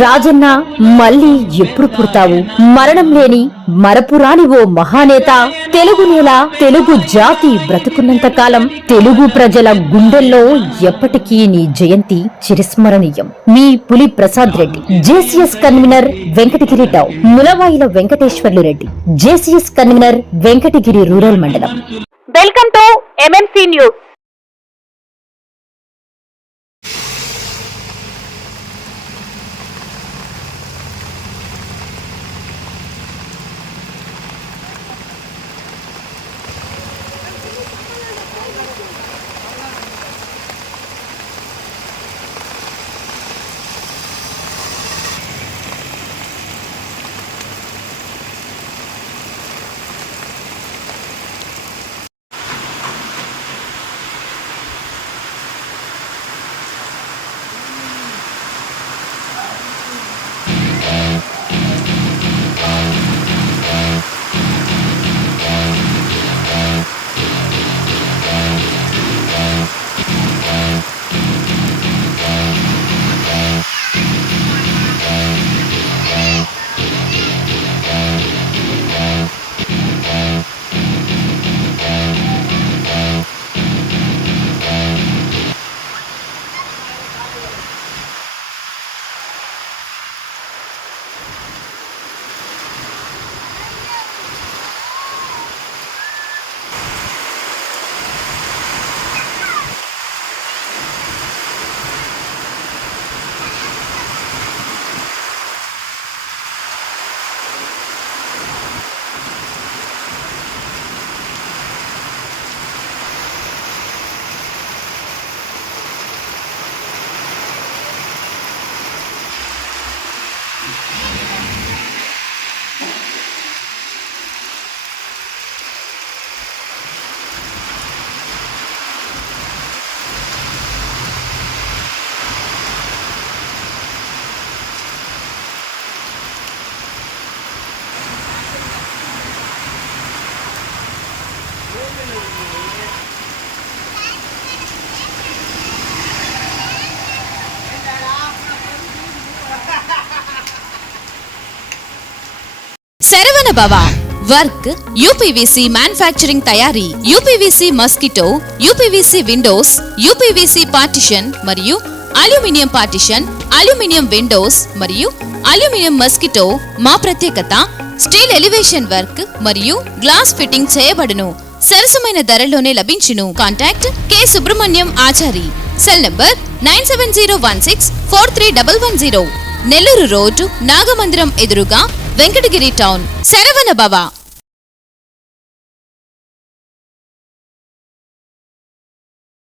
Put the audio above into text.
రాజన్న మళ్ళీ ఎప్పుడు పుడతావు? మరణం లేని మరపురాని ఓ మహానేత. తెలుగు నేల, తెలుగు జాతి బ్రతుకున్నంత కాలం తెలుగు ప్రజల గుండెల్లో ఎప్పటికీ నీ జయంతి చిరస్మరణీయం. మీ Puli Prasad Reddy, JCS convener, Venkatagiri town. ములవాయిల Venkateswarlu Reddy, JCS convener, Venkatagiri rural మండలం. Welcome to MMC news. Saravana Bhava work UPVC manufacturing తయారీ, UPVC mosquito, UPVC windows, UPVC partition మరియు అల్యూమినియం పార్టిషన్, అల్యూమినియం విండోస్ మరియు అల్యూమినియం మస్కిటో. మా ప్రత్యేకత స్టీల్ ఎలివేషన్ వర్క్ మరియు గ్లాస్ ఫిట్టింగ్ చేయబడును. సరసమైన ధరలోనే లభించును. Contact K Subrahmanyam Achari. Cell number 9701643110. Nellore road, Nagamandiram ఎదురుగా, వెంకటగిరి టౌన్. శరవణ భవ.